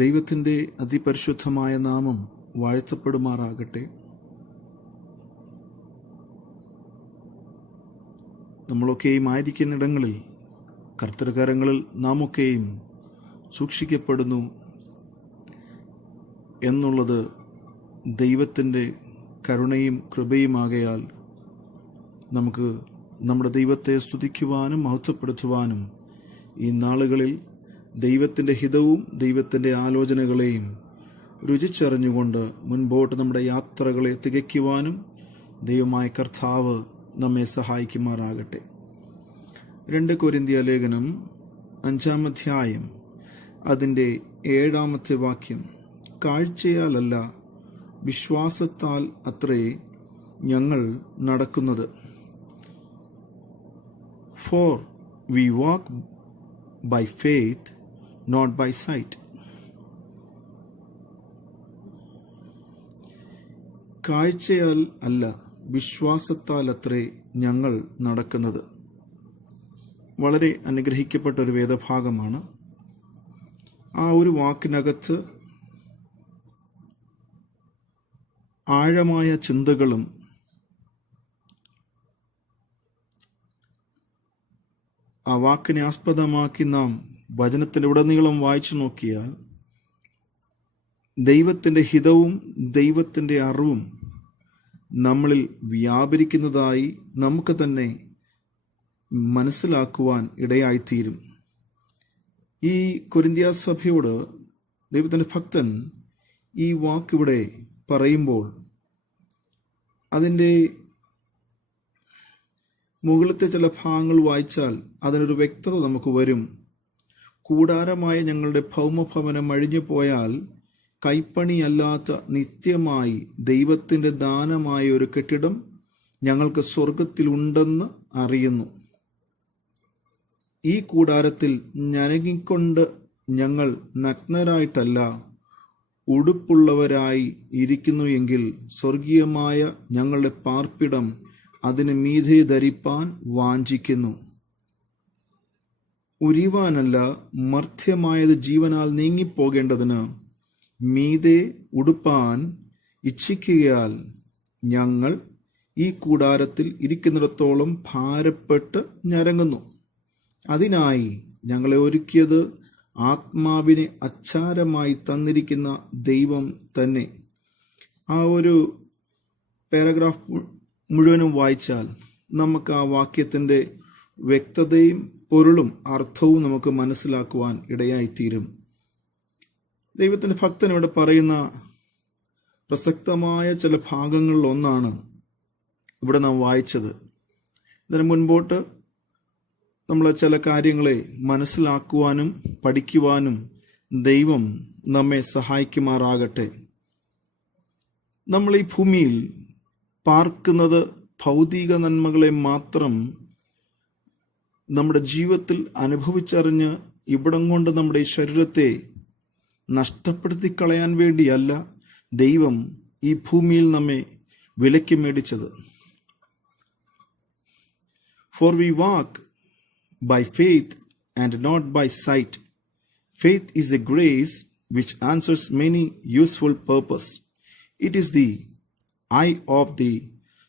ദൈവത്തിൻ്റെ അതിപരിശുദ്ധമായ നാമം വാഴ്ത്തപ്പെടുമാറാകട്ടെ. നമ്മളൊക്കെയും ആയിരിക്കുന്നിടങ്ങളിൽ കർത്തൃകരങ്ങളിൽ നാം ഒക്കെയും സൂക്ഷിക്കപ്പെടുന്നു എന്നുള്ളത് ദൈവത്തിൻ്റെ കരുണയും കൃപയുമാകയാൽ നമുക്ക് നമ്മുടെ ദൈവത്തെ സ്തുതിക്കുവാനും മഹത്വപ്പെടുത്തുവാനും ഈ നാളുകളിൽ ദൈവത്തിൻ്റെ ഹിതവും ദൈവത്തിൻ്റെ ആലോചനകളെയും രുചിച്ചറിഞ്ഞുകൊണ്ട് മുൻപോട്ട് നമ്മുടെ യാത്രകളെ തികയ്ക്കുവാനും ദൈവമായ കർത്താവ് നമ്മെ സഹായിക്കുമാറാകട്ടെ. 2 കൊരിന്ത്യർ ലേഖനം 5-ാം അധ്യായം അതിൻ്റെ 7-ാമത്തെ വാക്യം, കാഴ്ചയാലല്ല വിശ്വാസത്താൽ അത്രേ ഞങ്ങൾ നടക്കുന്നത്. For we walk by faith, not by sight. കാഴ്ചയാൽ അല്ല വിശ്വാസത്താൽ അത്രേ ഞങ്ങൾ നടക്കുന്നത്. വളരെ അനുഗ്രഹിക്കപ്പെട്ട ഒരു വേദഭാഗമാണ്. ആ ഒരു വാക്കിനകത്ത് ആഴമായ ചിന്തകളും ആ വാക്കിനെ ആസ്പദമാക്കി നാം വചനത്തിൻ്റെ ഉടനീളം വായിച്ചു നോക്കിയാൽ ദൈവത്തിൻ്റെ ഹിതവും ദൈവത്തിൻ്റെ അറിവും നമ്മളിൽ വ്യാപരിക്കുന്നതായി നമുക്ക് തന്നെ മനസ്സിലാക്കുവാൻ ഇടയായിത്തീരും. ഈ കൊരിന്ത്യ സഭയോട് ദൈവത്തിൻ്റെ ഭക്തൻ ഈ വാക്കിവിടെ പറയുമ്പോൾ അതിൻ്റെ മുകളിലത്തെ ചില ഭാഗങ്ങൾ വായിച്ചാൽ അതിനൊരു വ്യക്തത നമുക്ക് വരും. കൂടാരമായ ഞങ്ങളുടെ ഭൗമഭവനം അഴിഞ്ഞു പോയാൽ കൈപ്പണിയല്ലാത്ത നിത്യമായി ദൈവത്തിൻ്റെ ദാനമായ ഒരു കെട്ടിടം ഞങ്ങൾക്ക് സ്വർഗത്തിലുണ്ടെന്ന് അറിയുന്നു. ഈ കൂടാരത്തിൽ ഞരങ്ങിക്കൊണ്ട് ഞങ്ങൾ നഗ്നരായിട്ടല്ല ഉടുപ്പുള്ളവരായി ഇരിക്കുന്നു എങ്കിൽ സ്വർഗീയമായ ഞങ്ങളുടെ പാർപ്പിടം അതിന് മീതെ ധരിപ്പാൻ വാഞ്ചിക്കുന്നു. ഉരിവാനല്ല മർത്യമായത് ജീവനാൽ നീങ്ങിപ്പോകേണ്ടതിന് മീതെ ഉടുപ്പാൻ ഇച്ഛിക്കുകയാൽ ഞങ്ങൾ ഈ കൂടാരത്തിൽ ഇരിക്കുന്നിടത്തോളം ഭാരപ്പെട്ട് ഞരങ്ങുന്നു. അതിനായി ഞങ്ങളെ ഒരുക്കിയത് ആത്മാവിനെ അച്ചാരമായി തന്നിരിക്കുന്ന ദൈവം തന്നെ. ആ ഒരു പാരഗ്രാഫ് മുഴുവനും വായിച്ചാൽ നമുക്ക് ആ വാക്യത്തിൻ്റെ വ്യക്തതയും പൊരുളും അർത്ഥവും നമുക്ക് മനസ്സിലാക്കുവാൻ ഇടയായിത്തീരും. ദൈവത്തിൻ്റെ ഭക്തനോട് പറയുന്ന പ്രസക്തമായ ചില ഭാഗങ്ങളിൽ ഒന്നാണ് ഇവിടെ നാം വായിച്ചത്. ഇതിന് മുൻപോട്ട് നമ്മൾ ചില കാര്യങ്ങളെ മനസ്സിലാക്കുവാനും പഠിക്കുവാനും ദൈവം നമ്മെ സഹായിക്കുമാറാകട്ടെ. നമ്മൾ ഈ ഭൂമിയിൽ പാർക്കുന്നത് ഭൗതിക നന്മകളെ മാത്രം നമ്മുടെ ജീവിതത്തിൽ അനുഭവിച്ചറിഞ്ഞ് ഇവിടം കൊണ്ട് നമ്മുടെ ഈ ശരീരത്തെ നഷ്ടപ്പെടുത്തി കളയാൻ വേണ്ടിയല്ല ദൈവം ഈ ഭൂമിയിൽ നമ്മെ വിലയ്ക്ക് മേടിച്ചത്. For we walk by faith and not by sight. Faith is a grace which answers many useful purpose. It is the eye of the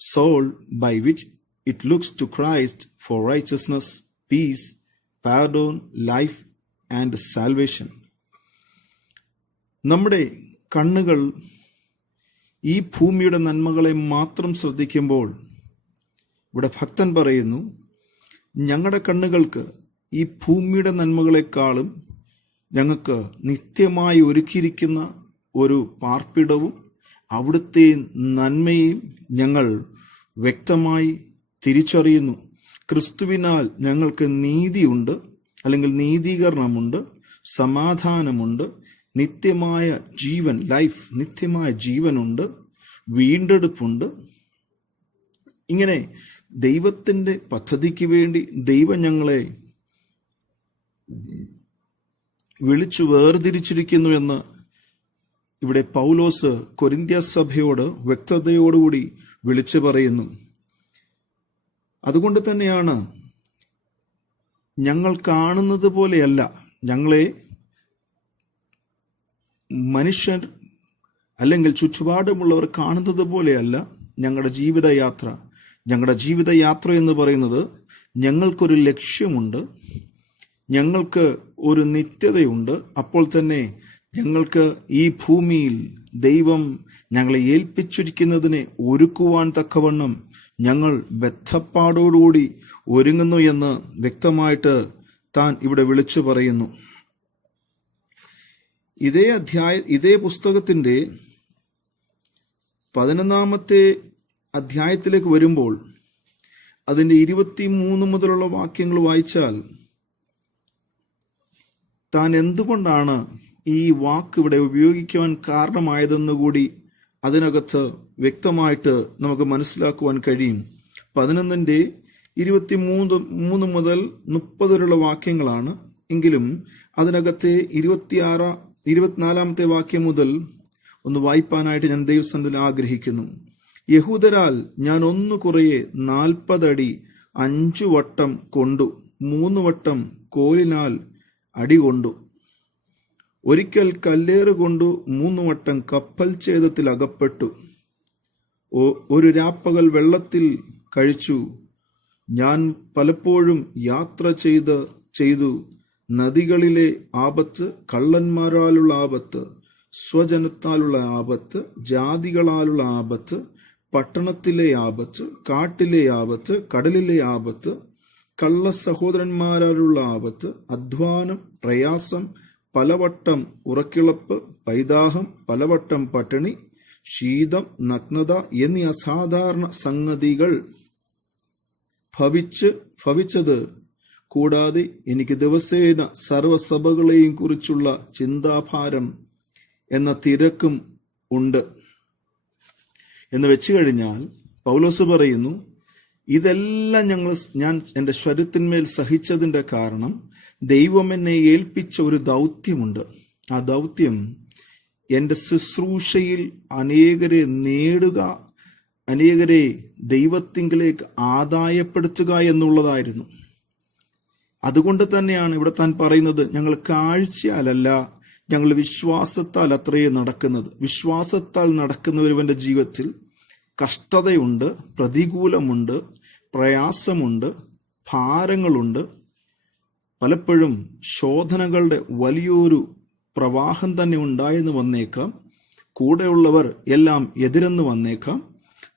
soul by which it looks to Christ for righteousness, peace, pardon, life and salvation. നമ്മുടെ കണ്ണുകൾ ഈ ഭൂമിയുടെ നന്മകളെ മാത്രം ശ്രദ്ധിക്കുമ്പോൾ ഇവിടെ ഭക്തൻ പറയുന്നു, ഞങ്ങളുടെ കണ്ണുകൾക്ക് ഈ ഭൂമിയുടെ നന്മകളെക്കാളും ഞങ്ങൾക്ക് നിത്യമായി ഒരുക്കിയിരിക്കുന്ന ഒരു പാർപ്പിടവും അവിടുത്തെ നന്മയും ഞങ്ങൾ വ്യക്തമായി തിരിച്ചറിയുന്നു. ക്രിസ്തുവിനാൽ ഞങ്ങൾക്ക് നീതിയുണ്ട്, അല്ലെങ്കിൽ നീതീകരണമുണ്ട്, സമാധാനമുണ്ട്, നിത്യമായ ജീവൻ, ലൈഫ്, നിത്യമായ ജീവനുണ്ട്, വീണ്ടെടുപ്പുണ്ട്. ഇങ്ങനെ ദൈവത്തിൻ്റെ പദ്ധതിക്ക് വേണ്ടി ദൈവം ഞങ്ങളെ വിളിച്ചു വേർതിരിച്ചിരിക്കുന്നു എന്ന് ഇവിടെ പൗലോസ് കൊരിന്ത്യ സഭയോട് വ്യക്തതയോടുകൂടി വിളിച്ചു പറയുന്നു. അതുകൊണ്ട് തന്നെയാണ് ഞങ്ങൾ കാണുന്നത് പോലെയല്ല, ഞങ്ങളെ മനുഷ്യർ അല്ലെങ്കിൽ ചുറ്റുപാടുമുള്ളവർ കാണുന്നത് പോലെയല്ല ഞങ്ങളുടെ ജീവിതയാത്ര. ഞങ്ങളുടെ ജീവിതയാത്ര എന്ന് പറയുന്നത് ഞങ്ങൾക്കൊരു ലക്ഷ്യമുണ്ട്, ഞങ്ങൾക്ക് ഒരു നിത്യതയുണ്ട്. അപ്പോൾ തന്നെ ഞങ്ങൾക്ക് ഈ ഭൂമിയിൽ ദൈവം ഞങ്ങളെ ഏൽപ്പിച്ചിരിക്കുന്നതിനെ ഒരുക്കുവാൻ തക്കവണ്ണം ഞങ്ങൾ ബദ്ധപ്പാടോടുകൂടി ഒരുങ്ങുന്നു എന്ന് വ്യക്തമായിട്ട് താൻ ഇവിടെ വിളിച്ചു പറയുന്നു. ഇതേ പുസ്തകത്തിന്റെ 11-ാമത്തെ അധ്യായത്തിലേക്ക് വരുമ്പോൾ അതിന്റെ 23 മുതലുള്ള വാക്യങ്ങൾ വായിച്ചാൽ താൻ എന്തുകൊണ്ടാണ് ഈ വാക്ക് ഇവിടെ ഉപയോഗിക്കുവാൻ കാരണമായതെന്നുകൂടി അതിനകത്ത് വ്യക്തമായിട്ട് നമുക്ക് മനസ്സിലാക്കുവാൻ കഴിയും. 11-ന്റെ 23 മുതൽ 30 വരെയുള്ള വാക്യങ്ങളാണ്. എങ്കിലും അതിനകത്തെ 24-ാമത്തെ വാക്യം മുതൽ ഒന്ന് വായിപ്പാനായിട്ട് ഞാൻ ദൈവസന്നിധിയിൽ ആഗ്രഹിക്കുന്നു. യഹൂദരാൽ ഞാൻ ഒന്നു കുറയെ 40 അടി 5 വട്ടം കൊണ്ടു, 3 വട്ടം കോലിനാൽ അടികൊണ്ടു, ഒരിക്കൽ കല്ലേറുകൊണ്ടു, 3 വട്ടം കപ്പൽ ഛേദത്തിൽ അകപ്പെട്ടു, ഒരു രാപ്പകൽ വെള്ളത്തിൽ കഴിച്ചു. ഞാൻ പലപ്പോഴും യാത്ര ചെയ്തു. നദികളിലെ ആപത്ത്, കള്ളന്മാരാലുള്ള ആപത്ത്, സ്വജനത്താലുള്ള ആപത്ത്, ജാതികളാലുള്ള ആപത്ത്, പട്ടണത്തിലെ ആപത്ത്, കാട്ടിലെ ആപത്ത്, കടലിലെ ആപത്ത്, കള്ള സഹോദരന്മാരാലുള്ള ആപത്ത്, അധ്വാനം, പ്രയാസം, പലവട്ടം ഉറക്കിളപ്പ്, പൈതാഹം, പലവട്ടം പട്ടിണി, ശീതം, നഗ്നത എന്നീ അസാധാരണ സംഗതികൾ ഭവിച്ചത് കൂടാതെ എനിക്ക് ദിവസേന സർവസഭകളെയും കുറിച്ചുള്ള ചിന്താഭാരം എന്ന തിരക്കും ഉണ്ട് എന്ന് വെച്ചു കഴിഞ്ഞാൽ പൗലോസ് പറയുന്നു, ഇതെല്ലാം ഞാൻ എൻ്റെ സ്വരത്തിന്മേൽ സഹിച്ചതിന്റെ കാരണം ദൈവം എന്നെ ഏൽപ്പിച്ച ഒരു ദൗത്യമുണ്ട്. ആ ദൗത്യം എൻ്റെ ശുശ്രൂഷയിൽ അനേകരെ നേടുക, അനേകരെ ദൈവത്തിങ്കിലേക്ക് ആദായപ്പെടുത്തുക എന്നുള്ളതായിരുന്നു. അതുകൊണ്ട് തന്നെയാണ് ഇവിടെ താൻ പറയുന്നത്, ഞങ്ങൾ കാഴ്ചയാലല്ല, ഞങ്ങൾ വിശ്വാസത്താൽ അത്രയേ നടക്കുന്നത്. വിശ്വാസത്താൽ നടക്കുന്ന ഒരുവന്റെ ജീവിതത്തിൽ കഷ്ടതയുണ്ട്, പ്രതികൂലമുണ്ട്, പ്രയാസമുണ്ട്, ഭാരങ്ങളുണ്ട്, പലപ്പോഴും ശോധനകളുടെ വലിയൊരു പ്രവാഹം തന്നെ ഉണ്ടായെന്ന് വന്നേക്കാം. കൂടെയുള്ളവർ എല്ലാം എതിരെന്ന് വന്നേക്കാം.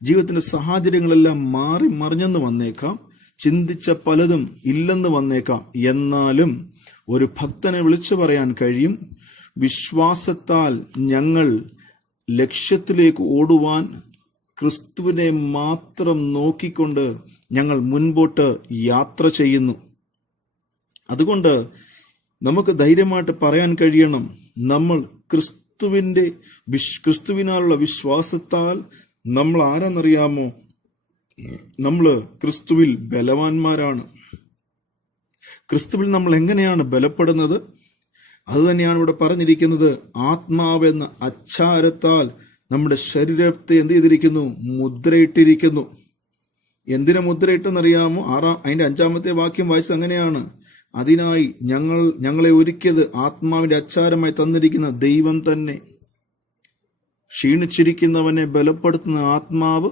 ജീവിതത്തിന്റെ സാഹചര്യങ്ങളെല്ലാം മാറി മറിഞ്ഞെന്ന് വന്നേക്കാം. ചിന്തിച്ച പലതും ഇല്ലെന്ന് വന്നേക്കാം. എന്നാലും ഒരു ഭക്തനെ വിളിച്ചു പറയാൻ കഴിയും, വിശ്വാസത്താൽ ഞങ്ങൾ ലക്ഷ്യത്തിലേക്ക് ഓടുവാൻ ക്രിസ്തുവിനെ മാത്രം നോക്കിക്കൊണ്ട് ഞങ്ങൾ മുൻപോട്ട് യാത്ര ചെയ്യുന്നു. അതുകൊണ്ട് നമുക്ക് ധൈര്യമായിട്ട് പറയാൻ കഴിയണം, നമ്മൾ ക്രിസ്തുവിനാലുള്ള വിശ്വാസത്താൽ നമ്മൾ ആരാന്നറിയാമോ? നമ്മള് ക്രിസ്തുവിൽ ബലവാന്മാരാണ്. ക്രിസ്തുവിൽ നമ്മൾ എങ്ങനെയാണ് ബലപ്പെടുന്നത്? അത് തന്നെയാണ് ഇവിടെ പറഞ്ഞിരിക്കുന്നത്. ആത്മാവെന്ന അച്ചാരത്താൽ നമ്മുടെ ശരീരത്തെ എന്ത് ചെയ്തിരിക്കുന്നു? മുദ്രയിട്ടിരിക്കുന്നു. എന്തിനെ മുദ്രയിട്ടെന്നറിയാമോ? അതിന്റെ 5-ാമത്തെ വാക്യം വായിച്ചത് അങ്ങനെയാണ്. അതിനായി ഞങ്ങളെ ഒരുക്കിയത് ആത്മാവിന്റെ അച്ചാരമായി തന്നിരിക്കുന്ന ദൈവം തന്നെ. ക്ഷീണിച്ചിരിക്കുന്നവനെ ബലപ്പെടുത്തുന്ന ആത്മാവ്,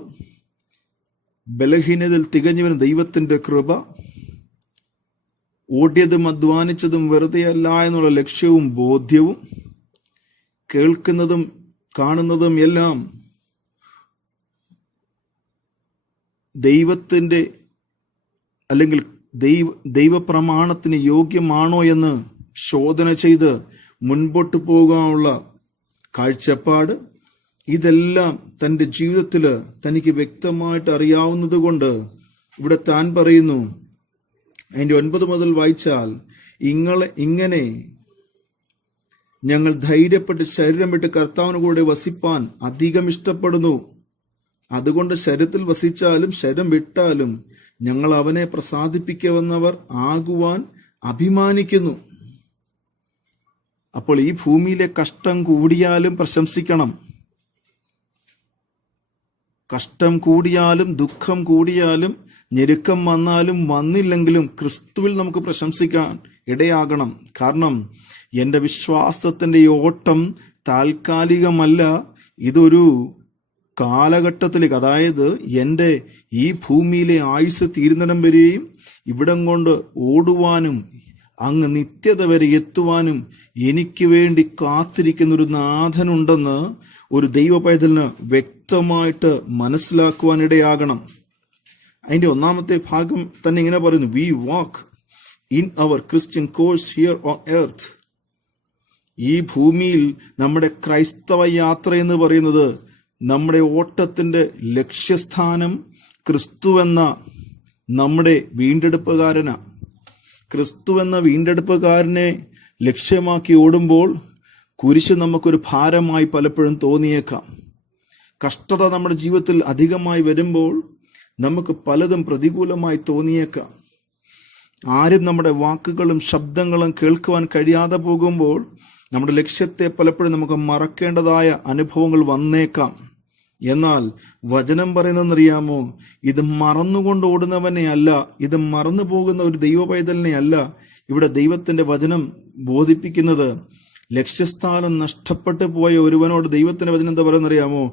ബലഹീനതയിൽ തികഞ്ഞവന് ദൈവത്തിന്റെ കൃപ, ഓടിയതും അധ്വാനിച്ചതും വെറുതെയല്ല എന്നുള്ള ലക്ഷ്യവും ബോധ്യവും, കേൾക്കുന്നതും കാണുന്നതും എല്ലാം ദൈവത്തിന്റെ അല്ലെങ്കിൽ ദൈവപ്രമാണത്തിന് യോഗ്യമാണോ എന്ന് ശോധന ചെയ്ത് മുൻപോട്ട് പോകാനുള്ള കാഴ്ചപ്പാട്, ഇതെല്ലാം തന്റെ ജീവിതത്തിൽ തനിക്ക് വ്യക്തമായിട്ട് അറിയാവുന്നത് കൊണ്ട് ഇവിടെ താൻ പറയുന്നു, അതിന്റെ 9 മുതൽ വായിച്ചാൽ, ഇങ്ങനെ ഞങ്ങൾ ധൈര്യപ്പെട്ട് ശരീരം വിട്ട് കർത്താവിന് കൂടെ വസിപ്പാൻ അധികം ഇഷ്ടപ്പെടുന്നു. അതുകൊണ്ട് ശരീരത്തിൽ വസിച്ചാലും ശരീരം വിട്ടാലും ഞങ്ങൾ അവനെ പ്രസാദിപ്പിക്കുവന്നവർ ആകുവാൻ അഭിമാനിക്കുന്നു. അപ്പോൾ ഈ ഭൂമിയിലെ കഷ്ടം കൂടിയാലും പ്രശംസിക്കണം. കഷ്ടം കൂടിയാലും ദുഃഖം കൂടിയാലും ഞെരുക്കം വന്നാലും വന്നില്ലെങ്കിലും ക്രിസ്തുവിൽ നമുക്ക് പ്രശംസിക്കാൻ ഇടയാകണം. കാരണം എന്റെ വിശ്വാസത്തിന്റെ ഓട്ടം താൽക്കാലികമല്ല, ഇതൊരു കാലഘട്ടത്തിലേക്ക്, അതായത് എൻ്റെ ഈ ഭൂമിയിലെ ആയുസ് തീരുന്നിടം വരെയും ഇവിടം കൊണ്ട് ഓടുവാനും അങ്ങ് നിത്യത വരെ എത്തുവാനും എനിക്ക് വേണ്ടി കാത്തിരിക്കുന്നൊരു നാഥനുണ്ടെന്ന് ഒരു ദൈവ പൈതലിന് വ്യക്തമായിട്ട് മനസ്സിലാക്കുവാനിടയാകണം. അതിന്റെ ഒന്നാമത്തെ ഭാഗം തന്നെ ഇങ്ങനെ പറയുന്നു, we walk in our Christian course here on earth. ഈ ഭൂമിയിൽ നമ്മുടെ ക്രൈസ്തവ യാത്ര എന്ന് പറയുന്നത്, നമ്മുടെ ഓട്ടത്തിന്റെ ലക്ഷ്യസ്ഥാനം ക്രിസ്തുവെന്ന നമ്മുടെ വീണ്ടെടുപ്പുകാരനാ. ക്രിസ്തുവെന്ന വീണ്ടെടുപ്പുകാരനെ ലക്ഷ്യമാക്കി ഓടുമ്പോൾ കുരിശ് നമുക്കൊരു ഭാരമായി പലപ്പോഴും തോന്നിയേക്കാം. കഷ്ടത നമ്മുടെ ജീവിതത്തിൽ അധികമായി വരുമ്പോൾ നമുക്ക് പലതും പ്രതികൂലമായി തോന്നിയേക്കാം. ആരും നമ്മുടെ വാക്കുകളും ശബ്ദങ്ങളും കേൾക്കുവാൻ കഴിയാതെ പോകുമ്പോൾ നമ്മുടെ ലക്ഷ്യത്തെ പലപ്പോഴും നമുക്ക് മറക്കേണ്ടതായ അനുഭവങ്ങൾ വന്നേക്കാം. എന്നാൽ വചനം പറയുന്നതെന്നറിയാമോ, ഇത് മറന്നുകൊണ്ട് ഓടുന്നവനെ അല്ല, ഇത് മറന്നു പോകുന്ന ഒരു ദൈവ പൈതലിനെ അല്ല ഇവിടെ ദൈവത്തിന്റെ വചനം ബോധിപ്പിക്കുന്നത്. ലക്ഷ്യസ്ഥാനം നഷ്ടപ്പെട്ടു പോയ ഒരുവനോട് ദൈവത്തിന്റെ വചനം എന്താ പറയുന്നറിയാമോ,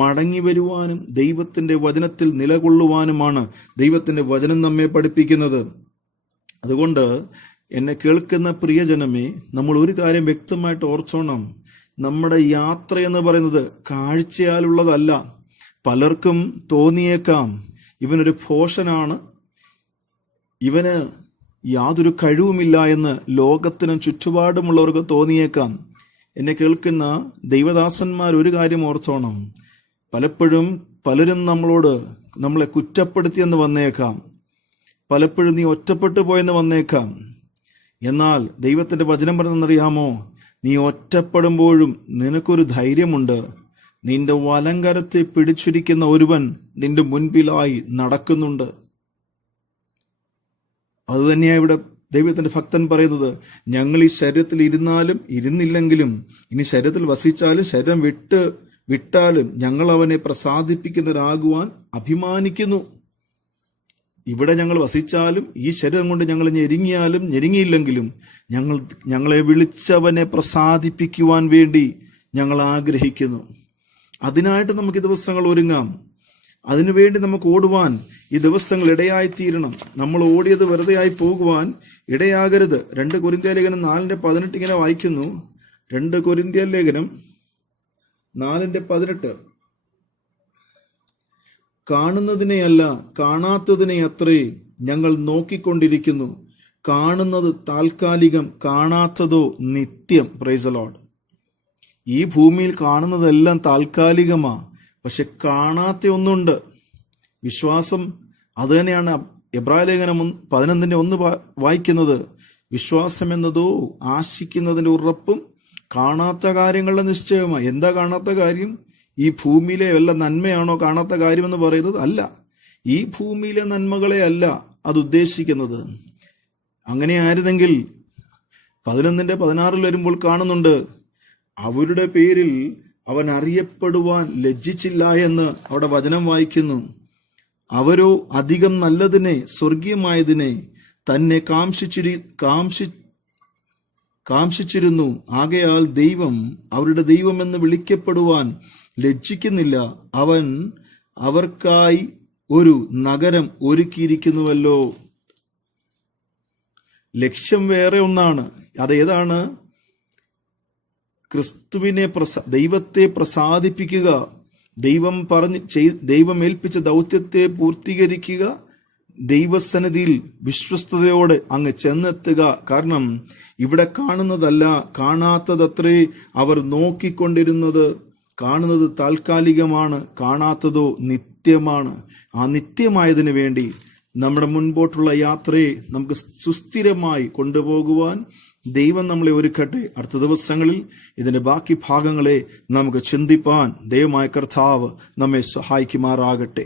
മടങ്ങി വരുവാനും ദൈവത്തിന്റെ വചനത്തിൽ നിലകൊള്ളുവാനുമാണ് ദൈവത്തിന്റെ വചനം നമ്മെ പഠിപ്പിക്കുന്നത്. അതുകൊണ്ട് എന്നെ കേൾക്കുന്ന പ്രിയജനമേ, നമ്മൾ ഒരു കാര്യം വ്യക്തമായിട്ട് ഓർച്ചോണം, നമ്മുടെ യാത്ര എന്ന് പറയുന്നത് കാഴ്ചയാലുള്ളതല്ല. പലർക്കും തോന്നിയേക്കാം ഇവനൊരു ഭോഷനാണ്, ഇവന് യാതൊരു കഴിവുമില്ല എന്ന് ലോകത്തിനും ചുറ്റുപാടുമുള്ളവർക്ക് തോന്നിയേക്കാം. എന്നെ കേൾക്കുന്ന ദൈവദാസന്മാർ ഒരു കാര്യം ഓർത്തോണം, പലപ്പോഴും പലരും നമ്മളെ കുറ്റപ്പെടുത്തിയെന്ന് വന്നേക്കാം, പലപ്പോഴും നീ ഒറ്റപ്പെട്ടു പോയെന്ന് വന്നേക്കാം. എന്നാൽ ദൈവത്തിന്റെ വചനം പറഞ്ഞെന്നറിയാമോ, നീ ഒറ്റപ്പെടുമ്പോഴും നിനക്കൊരു ധൈര്യമുണ്ട്. നിന്റെ വലങ്കരത്തെ പിടിച്ചിരിക്കുന്ന ഒരുവൻ നിന്റെ മുൻപിലായി നടക്കുന്നുണ്ട്. അതുതന്നെയാണ് ഇവിടെ ദൈവത്തിന്റെ ഭക്തൻ പറയുന്നത്, ഞങ്ങൾ ഈ ശരീരത്തിൽ ഇരുന്നാലും ഇരുന്നില്ലെങ്കിലും, ഇനി ശരീരത്തിൽ വസിച്ചാലും ശരീരം വിട്ടാലും ഞങ്ങൾ അവനെ പ്രസാദിപ്പിക്കുന്നവരാകുവാൻ അഭിമാനിക്കുന്നു. ഇവിടെ ഞങ്ങൾ വസിച്ചാലും ഈ ശരീരം കൊണ്ട് ഞങ്ങൾ ഞെരുങ്ങിയാലും ഞെരുങ്ങിയില്ലെങ്കിലും ഞങ്ങളെ വിളിച്ചവനെ പ്രസാദിപ്പിക്കുവാൻ വേണ്ടി ഞങ്ങൾ ആഗ്രഹിക്കുന്നു. അതിനായിട്ട് നമുക്ക് ഈ ദിവസങ്ങൾ ഒരുങ്ങാം. അതിനുവേണ്ടി നമുക്ക് ഓടുവാൻ ഈ ദിവസങ്ങൾ ഇടയായിത്തീരണം. നമ്മൾ ഓടിയത് വെറുതെ ആയി പോകുവാൻ ഇടയാകരുത്. 2 കൊരിന്ത്യർ ലേഖനം 4:18 ഇങ്ങനെ വായിക്കുന്നു. 2 കൊരിന്ത്യർ ലേഖനം 4:18, കാണുന്നതിനെയല്ല കാണാത്തതിനെ അത്രേ ഞങ്ങൾ നോക്കിക്കൊണ്ടിരിക്കുന്നു. കാണുന്നത് താൽക്കാലികം, കാണാത്തതോ നിത്യം. Praise the Lord. ഈ ഭൂമിയിൽ കാണുന്നതെല്ലാം താൽക്കാലികമാ, പക്ഷെ കാണാത്ത ഒന്നുണ്ട്, വിശ്വാസം. അത് തന്നെയാണ് എബ്രായ ലേഖനം 11:1 വായിക്കുന്നത്. വിശ്വാസം എന്നതോ ആശിക്കുന്നതിന്റെ ഉറപ്പും കാണാത്ത കാര്യങ്ങളുടെ നിശ്ചയമായി. എന്താ കാണാത്ത കാര്യം? ഈ ഭൂമിയിലെ വല്ല നന്മയാണോ കാണാത്ത കാര്യമെന്ന് പറയുന്നത്? അല്ല, ഈ ഭൂമിയിലെ നന്മകളെ അല്ല അത് ഉദ്ദേശിക്കുന്നത്. അങ്ങനെ ആയിരുന്നെങ്കിൽ 11:16 വരുമ്പോൾ കാണുന്നുണ്ട്, അവരുടെ പേരിൽ അവൻ അറിയപ്പെടുവാൻ ലജ്ജിച്ചില്ല എന്ന് അവിടെ വചനം വായിക്കുന്നു. അവരോ അധികം നല്ലതിനെ, സ്വർഗീയമായതിനെ തന്നെ കാംക്ഷിച്ചിരുന്നു. ആകയാൽ ദൈവം അവരുടെ ദൈവമെന്ന് വിളിക്കപ്പെടുവാൻ ലജ്ജിക്കുന്നില്ല. അവൻ അവർക്കായി ഒരു നഗരം ഒരുക്കിയിരിക്കുന്നുവല്ലോ. ലക്ഷ്യം വേറെ ഒന്നാണ്. അതേതാണ്? ക്രിസ്തുവിനെ ദൈവത്തെ പ്രസാദിപ്പിക്കുക, ദൈവം ഏൽപ്പിച്ച ദൗത്യത്തെ പൂർത്തീകരിക്കുക, ദൈവസന്നിധിയിൽ വിശ്വസ്തയോടെ അങ്ങ് ചെന്നെത്തുക. കാരണം ഇവിടെ കാണുന്നതല്ല കാണാത്തതത്രേ അവർ നോക്കിക്കൊണ്ടിരുന്നത്. കാണുന്നത് താൽക്കാലികമാണ്, കാണാത്തതോ നിത്യമാണ്. ആ നിത്യമായതിനു വേണ്ടി നമ്മുടെ മുൻപോട്ടുള്ള യാത്രയെ നമുക്ക് സുസ്ഥിരമായി കൊണ്ടുപോകുവാൻ ദൈവം നമ്മളെ ഒരുക്കട്ടെ. അടുത്ത ദിവസങ്ങളിൽ ഇതിന്റെ ബാക്കി ഭാഗങ്ങളെ നമുക്ക് ചിന്തിപ്പാൻ ദൈവമായ കർത്താവ് നമ്മെ സഹായിക്കുമാറാകട്ടെ.